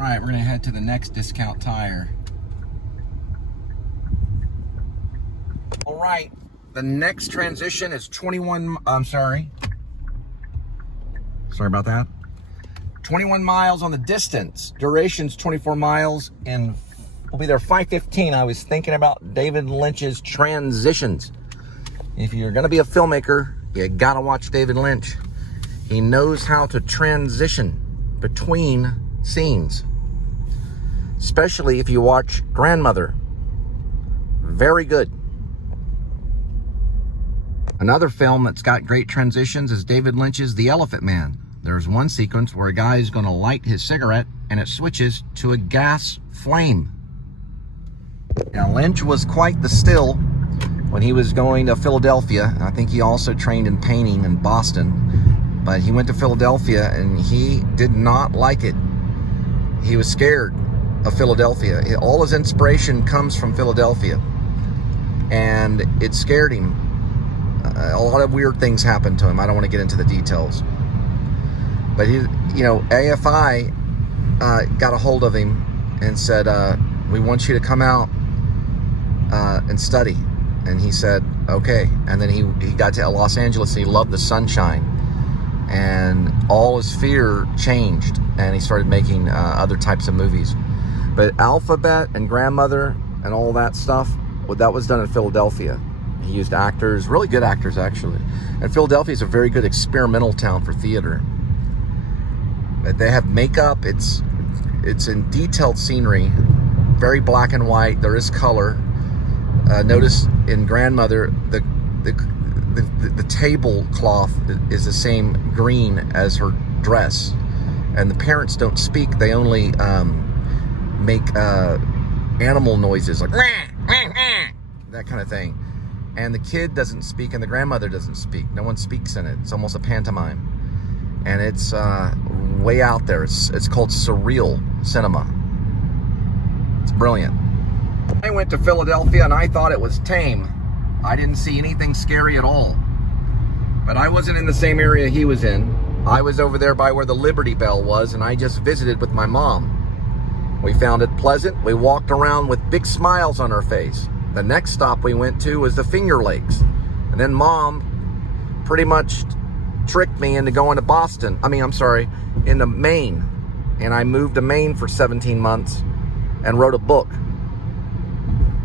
Alright, we're going to head to the next Discount Tire. Alright, the next transition is 21, sorry about that. 21 miles on the distance. Duration's 24 miles, and we'll be there 5:15. I was thinking about David Lynch's transitions. If you're going to be a filmmaker, you got to watch David Lynch. He knows how to transition between scenes. Especially if you watch Grandmother. Very good. Another film that's got great transitions is David Lynch's The Elephant Man. There's one sequence where a guy is going to light his cigarette and it switches to a gas flame. Now, Lynch was quite the still when he was going to Philadelphia. I think he also trained in painting in Boston. But he went to Philadelphia and he did not like it. He was scared of Philadelphia. All his inspiration comes from Philadelphia. And it scared him. A lot of weird things happened to him. I don't want to get into the details. But he, AFI got a hold of him and said, we want you to come out and study. And he said, okay. And then he got to Los Angeles and he loved the sunshine. And all his fear changed. And he started making other types of movies. But Alphabet and Grandmother and all that stuff, that was done in Philadelphia. He used actors, really good actors actually. And Philadelphia is a very good experimental town for theater. They have makeup. It's in detailed scenery, very black and white. There is color. Notice in Grandmother, the tablecloth is the same green as her dress, and the parents don't speak. They only make animal noises like that kind of thing. And the kid doesn't speak, and the grandmother doesn't speak. No one speaks in it. It's almost a pantomime. And it's way out there. It's called surreal cinema. It's brilliant. I went to Philadelphia and I thought it was tame. I didn't see anything scary at all. But I wasn't in the same area he was in. I was over there by where the Liberty Bell was, and I just visited with my mom. We found it pleasant. We walked around with big smiles on our face. The next stop we went to was the Finger Lakes. And then Mom pretty much tricked me into going to into Maine. And I moved to Maine for 17 months and wrote a book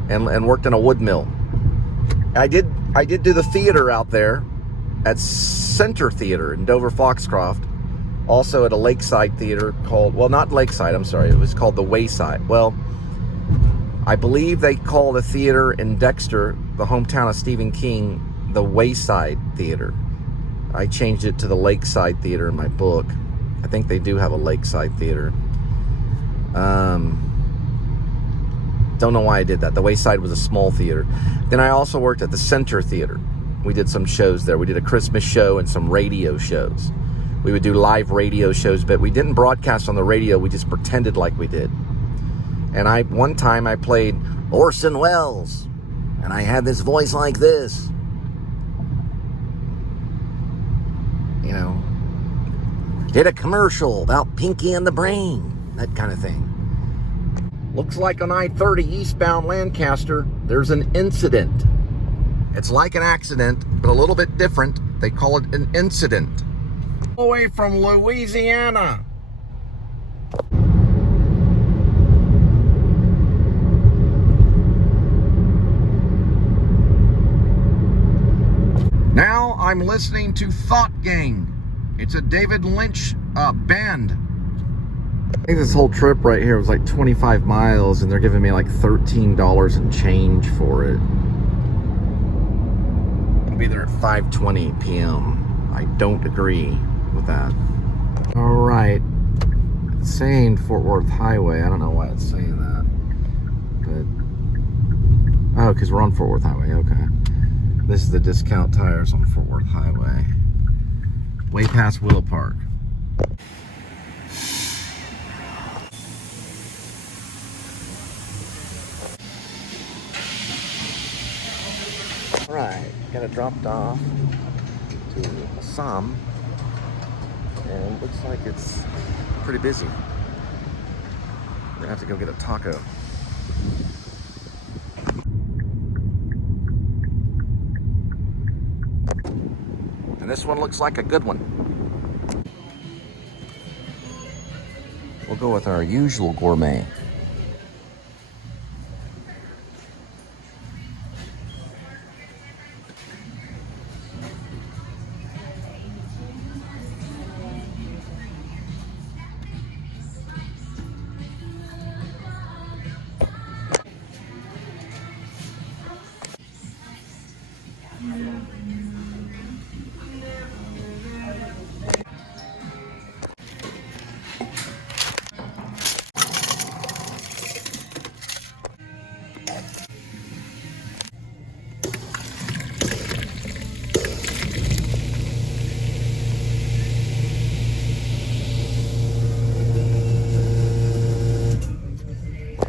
and worked in a wood mill. I did do the theater out there at Center Theater in Dover Foxcroft. Also at a lakeside theater called, well, not Lakeside, I'm sorry. It was called the Wayside. Well, I believe they call the theater in Dexter, the hometown of Stephen King, the Wayside Theater. I changed it to the Lakeside Theater in my book. I think they do have a Lakeside Theater. Don't know why I did that. The Wayside was a small theater. Then I also worked at the Center Theater. We did some shows there. We did a Christmas show and some radio shows. We would do live radio shows, but we didn't broadcast on the radio. We just pretended like we did. And one time I played Orson Welles, and I had this voice like this. Did a commercial about Pinky and the Brain, that kind of thing. Looks like on I-30 eastbound Lancaster, there's an incident. It's like an accident, but a little bit different. They call it an incident. Away from Louisiana. Now I'm listening to Thought Gang. It's a David Lynch band. I think this whole trip right here was like 25 miles, and they're giving me like $13 and change for it. I'll be there at 5:20 p.m. I don't agree with that. All right. It's saying Fort Worth Highway. I don't know why it's saying that. But, oh, because we're on Fort Worth Highway. Okay. This is the Discount Tires on Fort Worth Highway. Way past Willow Park. Alright, got it dropped off to Assam, and looks like it's pretty busy. We're gonna have to go get a taco. And this one looks like a good one. We'll go with our usual gourmet.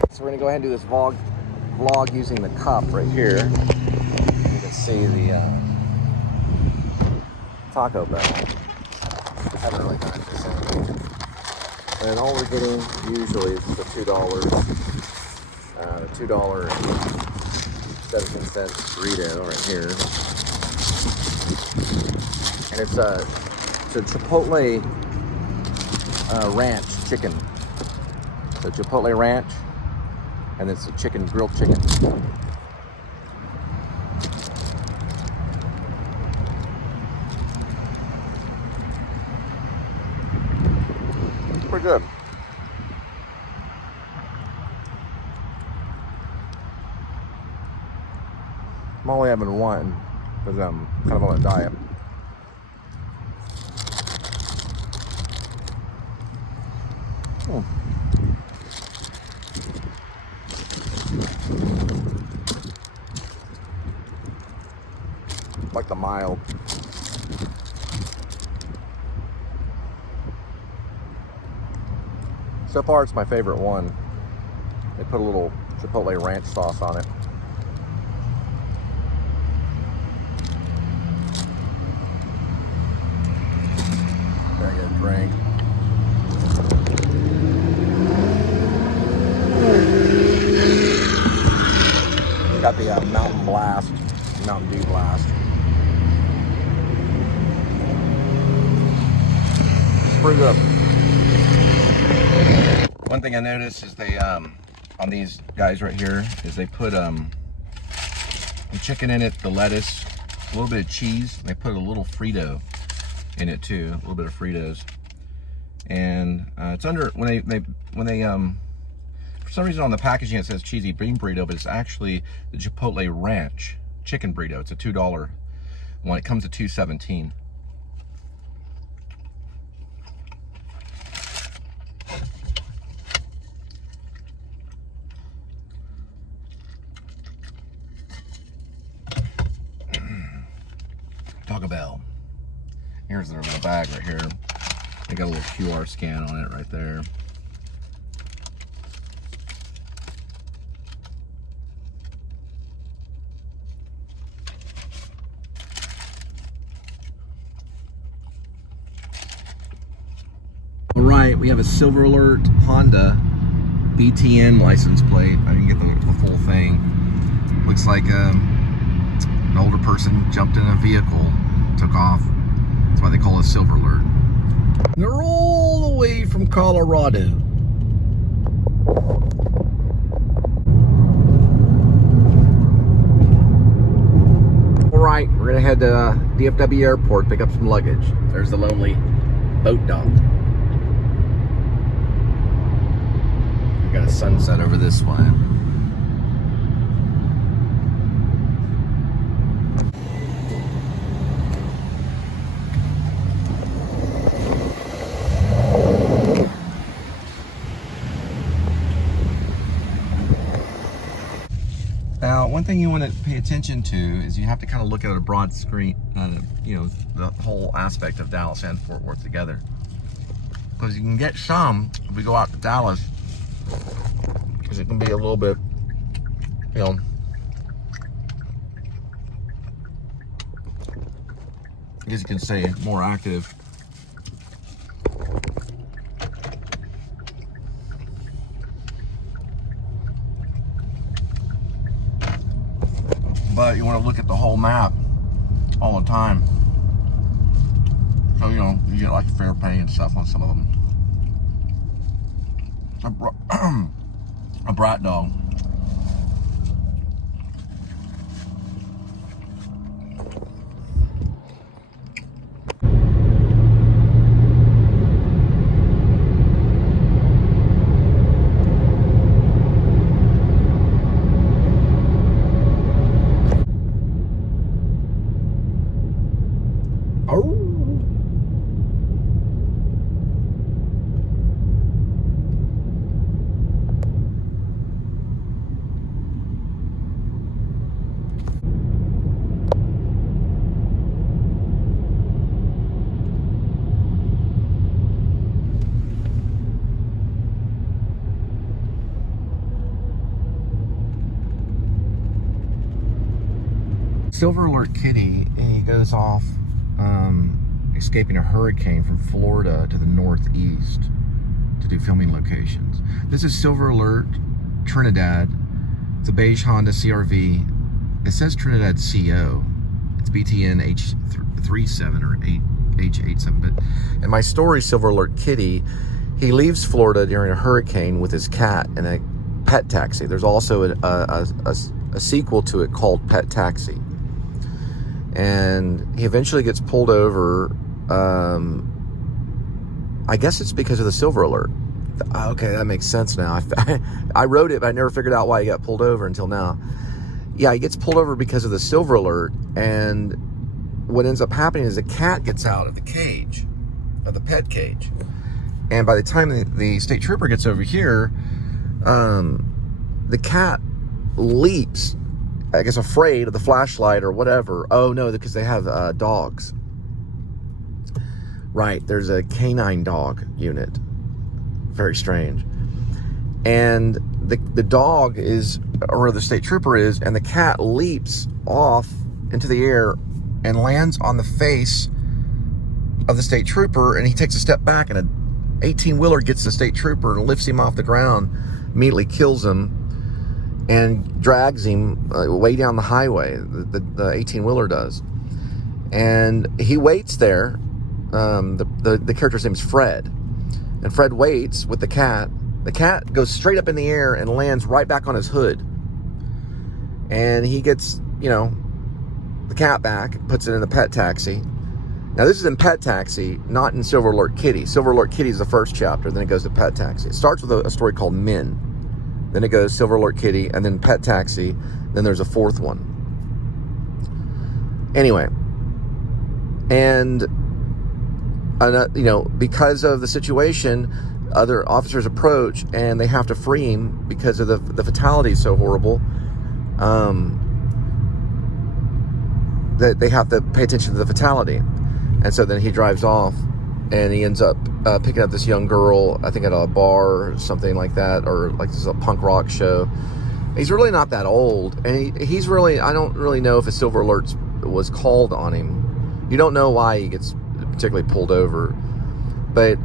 So we're gonna go ahead and do this vlog using the cup right here. You can see the Taco Bell. I haven't really got this in. And all we're getting usually is the $2, the $2.17 burrito right here. And it's a Chipotle ranch chicken. So Chipotle ranch. And it's a chicken, grilled chicken. Pretty good. I'm only having one because I'm kind of on a diet. Like the mild. So far, it's my favorite one. They put a little Chipotle ranch sauce on it. Gotta get a drink. Got the Mountain Dew Blast. Pretty good. One thing I noticed is they on these guys right here is they put the chicken in it, the lettuce, a little bit of cheese. And they put a little Frito in it too, a little bit of Fritos. And it's under when they for some reason on the packaging it says cheesy bean burrito, but it's actually the Chipotle ranch chicken burrito. It's a $2 one. It comes to $2.17. Taco Bell. Here's their little bag right here. They got a little QR scan on it right there. All right, we have a Silver Alert Honda BTN license plate. I didn't get the full thing. Looks like an older person jumped in a vehicle, took off. That's why they call it Silver Alert. And they're all the way from Colorado. All right, we're gonna head to DFW Airport, pick up some luggage. There's the lonely boat dock. We got a sunset over this one. Now, one thing you want to pay attention to is you have to kind of look at a broad screen, you know, the whole aspect of Dallas and Fort Worth together. Because you can get some, if we go out to Dallas, because it can be a little bit, you know, I guess you can say more active. but you want to look at the whole map all the time. So, you know, you get like fair pay and stuff on some of them. A brat dog. Silver Alert Kitty, he goes off escaping a hurricane from Florida to the northeast to do filming locations. This is Silver Alert Trinidad. It's a beige Honda CRV. It says Trinidad CO. It's BTN H37 or H87. But in my story, Silver Alert Kitty, he leaves Florida during a hurricane with his cat in a pet taxi. There's also a sequel to it called Pet Taxi. And he eventually gets pulled over. I guess it's because of the Silver Alert. Okay, that makes sense now. I wrote it, but I never figured out why he got pulled over until now. Yeah, he gets pulled over because of the Silver Alert, and what ends up happening is the cat gets out of the cage, of the pet cage. And by the time the state trooper gets over here, the cat leaps, I guess afraid of the flashlight or whatever. Oh no, because they have dogs. Right, there's a canine dog unit. Very strange. And the dog is, or the state trooper is, and the cat leaps off into the air and lands on the face of the state trooper, and he takes a step back, and an 18-wheeler gets the state trooper and lifts him off the ground, immediately kills him, and drags him way down the highway. The 18-wheeler does. And he waits there. The character's name is Fred. And Fred waits with the cat. The cat goes straight up in the air and lands right back on his hood. And he gets, you know, the cat back, puts it in the pet taxi. Now this is in Pet Taxi, not in Silver Alert Kitty. Silver Alert Kitty is the first chapter, then it goes to Pet Taxi. It starts with a story called Min. Then it goes Silver Alert Kitty, and then Pet Taxi. Then there's a fourth one. Anyway, and you know, because of the situation, other officers approach, and they have to free him because of the fatality is so horrible. That they have to pay attention to the fatality, and so then he drives off, and he ends up picking up this young girl, I think at a bar or something like that, or like this is a punk rock show. He's really not that old, and he's really, I don't really know if a Silver Alert was called on him. You don't know why he gets particularly pulled over, but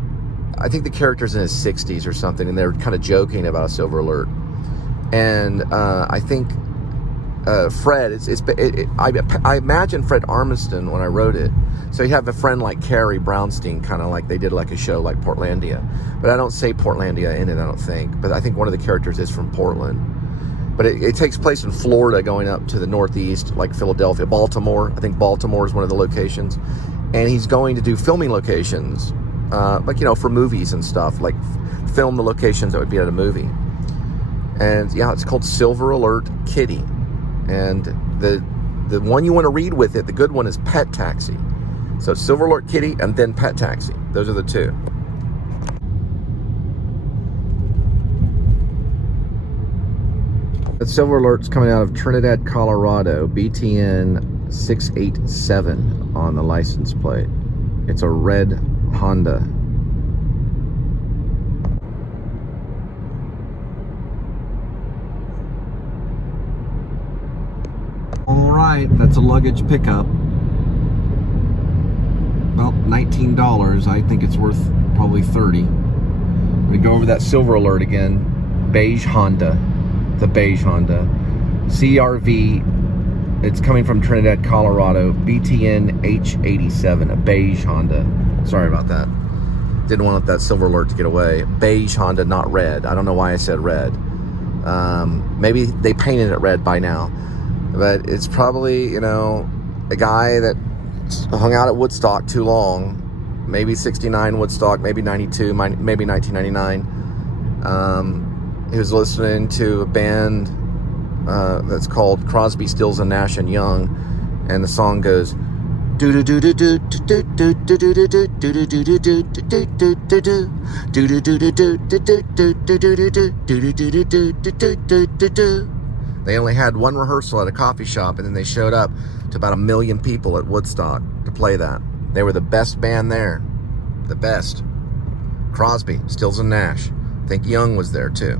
I think the character's in his 60s or something, and they're kind of joking about a Silver Alert. And I think Fred, I imagine Fred Armiston when I wrote it. So you have a friend like Carrie Brownstein, kind of like they did like a show like Portlandia. But I don't say Portlandia in it, I don't think. But I think one of the characters is from Portland. But it takes place in Florida going up to the northeast, like Philadelphia, Baltimore. I think Baltimore is one of the locations. And he's going to do filming locations, like, you know, for movies and stuff, like film the locations that would be at a movie. And yeah, it's called Silver Alert Kitty. And the one you want to read with it, the good one, is Pet Taxi. So Silver Alert Kitty and then Pet Taxi. Those are the two. That Silver Alert's coming out of Trinidad, Colorado, BTN 687 on the license plate. It's a red Honda. All right, that's a luggage pickup. Well, $19. I think it's worth probably $30. We go over that Silver Alert again. Beige Honda. The beige Honda. CRV It's coming from Trinidad, Colorado. BTN H87, a beige Honda. Sorry about that. Didn't want that silver alert to get away. Beige Honda, not red. I don't know why I said red. Maybe they painted it red by now. But it's probably, you know, a guy that hung out at Woodstock too long. Maybe 69 Woodstock, maybe 92, maybe 1999. He was listening to a band that's called Crosby, Stills and Nash and Young, and the song goes do do do do do do do do do do do do do do do do do do. They only had one rehearsal at a coffee shop, and then they showed up to about 1 million people at Woodstock to play that. They were the best band there. The best. Crosby, Stills and Nash. I think Young was there too.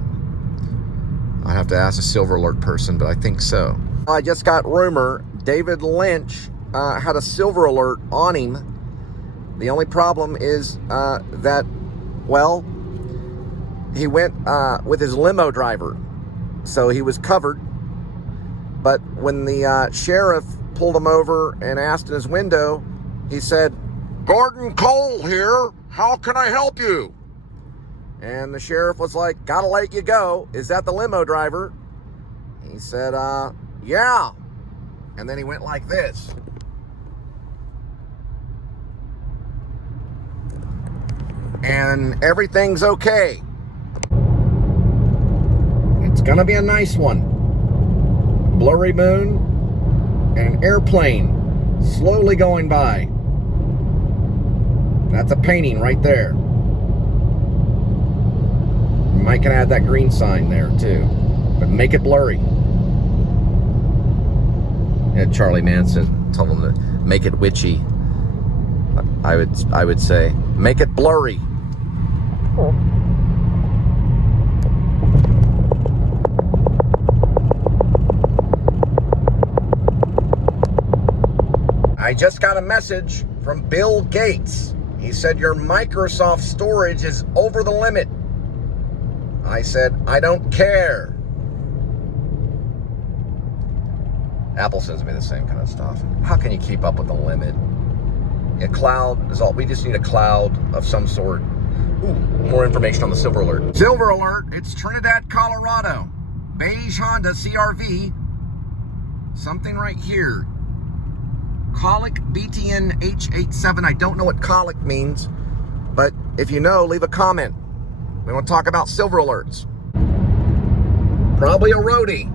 I'd have to ask a Silver Alert person, but I think so. I just got rumor David Lynch had a Silver Alert on him. The only problem is that, well, he went with his limo driver, so he was covered. But when the sheriff pulled him over and asked in his window, he said, "Gordon Cole here, how can I help you?" And the sheriff was like, "Gotta let you go. Is that the limo driver?" He said, yeah. And then he went like this. And everything's okay. It's gonna be a nice one. Blurry moon and an airplane slowly going by. That's a painting right there. You might can add that green sign there too, but make it blurry. Yeah, Charlie Manson told him to make it witchy. I would say make it blurry. I just got a message from Bill Gates. He said your Microsoft storage is over the limit. I said, I don't care. Apple sends me the same kind of stuff. How can you keep up with the limit? A cloud is all. We just need a cloud of some sort. Ooh, more information on the Silver Alert. Silver Alert, it's Trinidad, Colorado. Beige Honda CRV. Something right here. Colic BTN H87. I don't know what colic means, but if you know, leave a comment. We want to talk about Silver Alerts. Probably a roadie.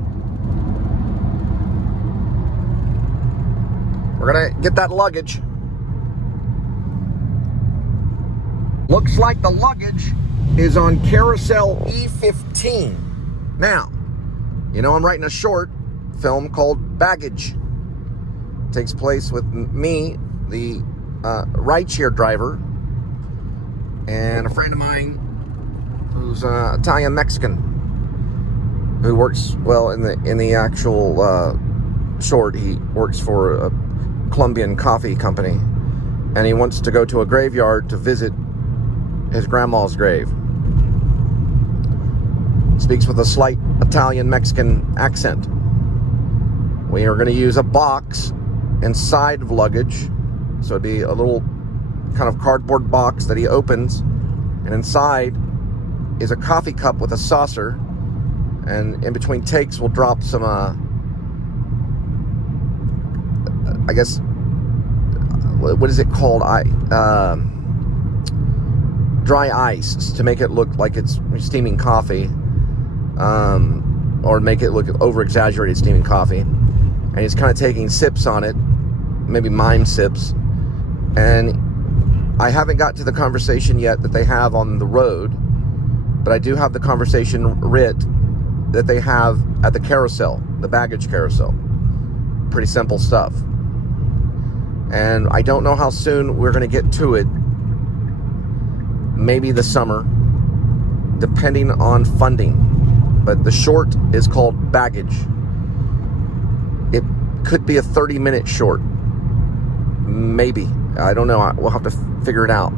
We're gonna get that luggage. Looks like the luggage is on carousel E15. Now, you know I'm writing a short film called Baggage. It takes place with me, the rideshare driver, and a friend of mine who's Italian-Mexican, who works, well, in the actual short, he works for a Colombian coffee company, and he wants to go to a graveyard to visit his grandma's grave. Speaks with a slight Italian-Mexican accent. We are going to use a box inside of luggage, so it'd be a little kind of cardboard box that he opens, and inside is a coffee cup with a saucer, and in between takes we'll drop some I guess, what is it called? Dry ice to make it look like it's steaming coffee, or make it look over-exaggerated steaming coffee. And he's kind of taking sips on it, maybe mime sips. And I haven't got to the conversation yet that they have on the road, but I do have the conversation writ that they have at the carousel, the baggage carousel. Pretty simple stuff. And I don't know how soon we're going to get to it. Maybe this summer, depending on funding. But the short is called Baggage. It could be a 30-minute short. Maybe. I don't know. We'll have to figure it out.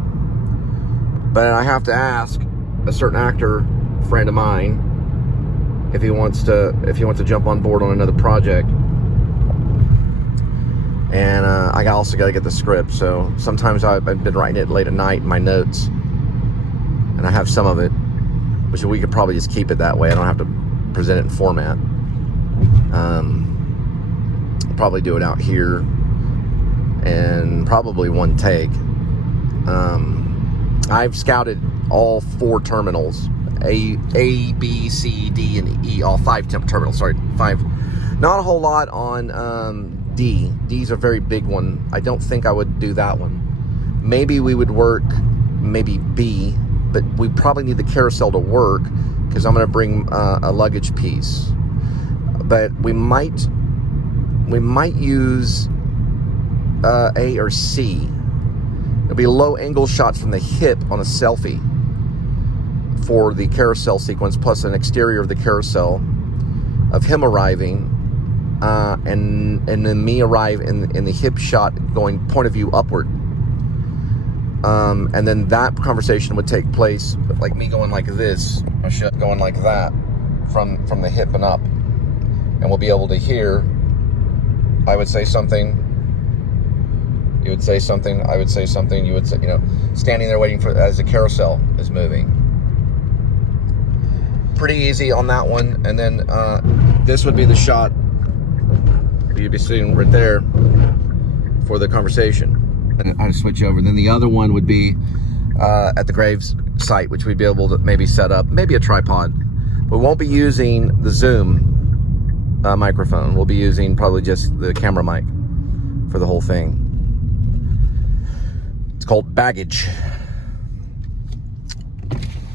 But I have to ask a certain actor friend of mine if he wants to jump on board on another project. And I also got to get the script. So sometimes I've been writing it late at night in my notes, and I have some of it, which we could probably just keep it that way. I don't have to present it in format. I'll probably do it out here, and probably one take. I've scouted all 4 terminals, A, B, C, D, and E, all 5 terminals. Sorry, 5. Not a whole lot on D. D's a very big one. I don't think I would do that one. Maybe we would work maybe B, but we probably need the carousel to work because I'm going to bring a luggage piece. But we might use A or C. It'll be low angle shots from the hip on a selfie for the carousel sequence, plus an exterior of the carousel of him arriving, and then me arrive in the hip shot going point of view upward. And then that conversation would take place like me going like this, going like that from the hip and up. And we'll be able to hear, I would say something, you would say something, I would say something, you would say, standing there waiting for as the carousel is moving. Pretty easy on that one. And then this would be the shot you'd be sitting right there for the conversation. And I'd switch over. Then the other one would be at the graves site, which we'd be able to maybe set up, maybe a tripod. We won't be using the Zoom microphone. We'll be using probably just the camera mic for the whole thing. It's called Baggage.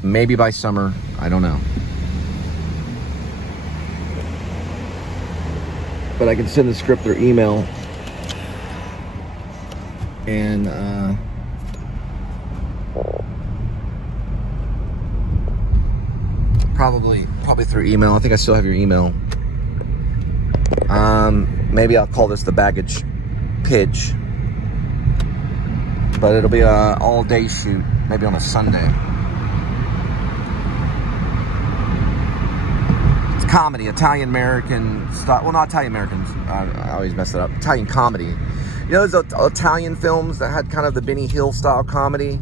Maybe by summer, I don't know. But I can send the script through email, and probably through email. I think I still have your email. Maybe I'll call this the baggage pitch, but it'll be a all-day shoot, maybe on a Sunday. It's comedy, Italian-American style. Well, not Italian-Americans. I always mess it up. Italian comedy. You know those Italian films that had kind of the Benny Hill style comedy?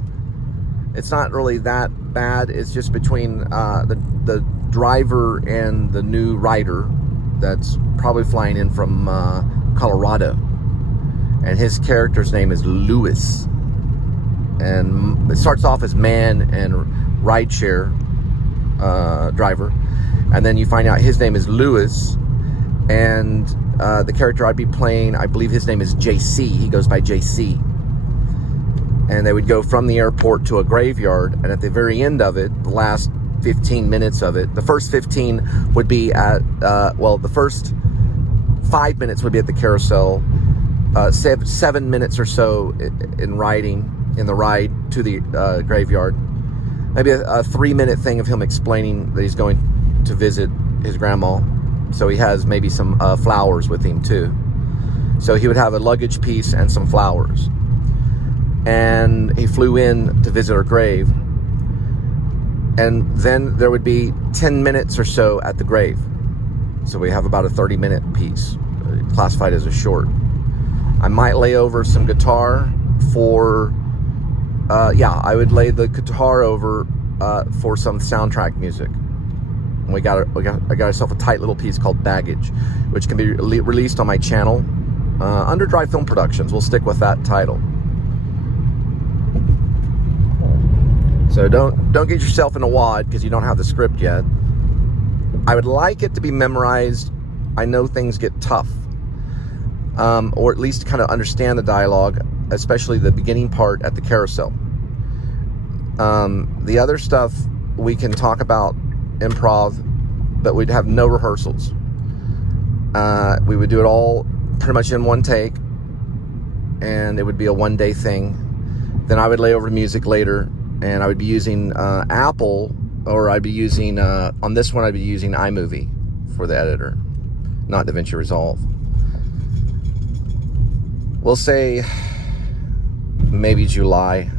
It's not really that bad. It's just between the driver and the new writer that's probably flying in from Colorado, and his character's name is Louis, and it starts off as man and rideshare driver, and then you find out his name is Louis, and the character I'd be playing, I believe his name is JC. He goes by JC, and they would go from the airport to a graveyard, and at the very end of it, the last 15 minutes of it, the first 15 would be at the first 5 minutes would be at the carousel, 7 minutes or so in the ride to the graveyard, maybe a 3-minute thing of him explaining that he's going to visit his grandma, so he has maybe some flowers with him too. So he would have a luggage piece and some flowers, and he flew in to visit her grave. And then there would be 10 minutes or so at the grave. So we have about a 30-minute piece, classified as a short. I might lay over some guitar for, I would lay the guitar over for some soundtrack music. And I got myself a tight little piece called Baggage, which can be released on my channel under Dry Film Productions. We'll stick with that title. So don't get yourself in a wad because you don't have the script yet. I would like it to be memorized. I know things get tough, or at least kind of understand the dialogue, especially the beginning part at the carousel. The other stuff we can talk about improv, but we'd have no rehearsals. We would do it all pretty much in one take, and it would be a one-day thing. Then I would lay over music later, and I would be using Apple, or I'd be using, on this one, I'd be using iMovie for the editor, not DaVinci Resolve. We'll say maybe July,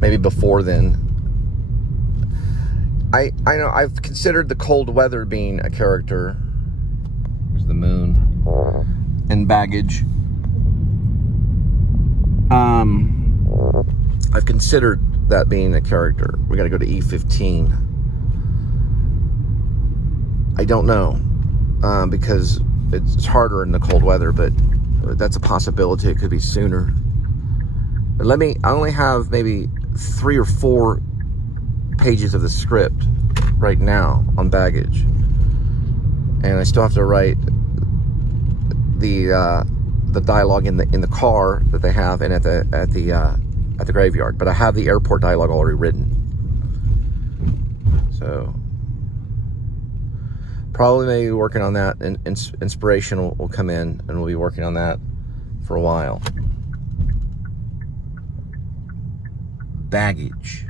maybe before then. I know I've considered the cold weather being a character. There's the moon. in baggage. I've considered that being a character. We got to go to E15. I don't know, because it's harder in the cold weather, but that's a possibility. It could be sooner. But I only have maybe 3 or 4 pages of the script right now on baggage, and I still have to write the dialogue in the car that they have, and at the graveyard. But I have the airport dialogue already written, so probably maybe working on that, and inspiration will come in, and we'll be working on that for a while. Baggage.